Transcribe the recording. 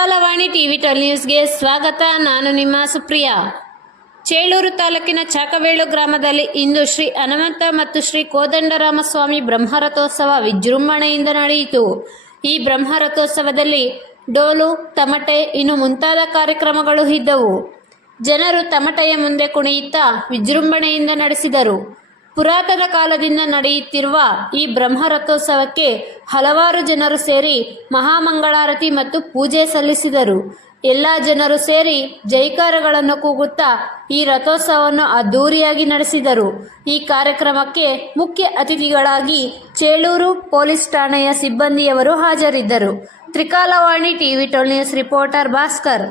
ತ್ರಿಕಾಲವಾಣಿ TV 12 ನ್ಯೂಸ್ಗೆ ಸ್ವಾಗತ. ನಾನು ನಿಮ್ಮ ಸುಪ್ರಿಯಾ. ಚೇಳೂರು ತಾಲೂಕಿನ ಚಾಕವೇಳು ಗ್ರಾಮದಲ್ಲಿ ಇಂದು ಶ್ರೀ ಹನುಮಂತ ಮತ್ತು ಶ್ರೀ ಕೋದಂಡರಾಮಸ್ವಾಮಿ ಬ್ರಹ್ಮರಥೋತ್ಸವ ವಿಜೃಂಭಣೆಯಿಂದ ನಡೆಯಿತು. ಈ ಬ್ರಹ್ಮರಥೋತ್ಸವದಲ್ಲಿ ಡೋಲು, ತಮಟೆ ಇನ್ನು ಮುಂತಾದ ಕಾರ್ಯಕ್ರಮಗಳು ಇದ್ದವು. ಜನರು ತಮಟೆಯ ಮುಂದೆ ಕುಣಿಯುತ್ತಾ ವಿಜೃಂಭಣೆಯಿಂದ ನಡೆಸಿದರು. ಪುರಾತನ ಕಾಲದಿಂದ ನಡೆಯುತ್ತಿರುವ ಈ ಬ್ರಹ್ಮರಥೋತ್ಸವಕ್ಕೆ ಹಲವಾರು ಜನರು ಸೇರಿ ಮಹಾಮಂಗಳಾರತಿ ಮತ್ತು ಪೂಜೆ ಸಲ್ಲಿಸಿದರು. ಎಲ್ಲ ಜನರು ಸೇರಿ ಜೈಕಾರಗಳನ್ನು ಕೂಗುತ್ತಾ ಈ ರಥೋತ್ಸವವನ್ನು ಅದ್ದೂರಿಯಾಗಿ ನಡೆಸಿದರು. ಈ ಕಾರ್ಯಕ್ರಮಕ್ಕೆ ಮುಖ್ಯ ಅತಿಥಿಗಳಾಗಿ ಚೇಳೂರು ಪೊಲೀಸ್ ಠಾಣೆಯ ಸಿಬ್ಬಂದಿಯವರು ಹಾಜರಿದ್ದರು. ತ್ರಿಕಾಲವಾಣಿ ಟಿವಿ 12 ನ್ಯೂಸ್ ರಿಪೋರ್ಟರ್ ಭಾಸ್ಕರ್.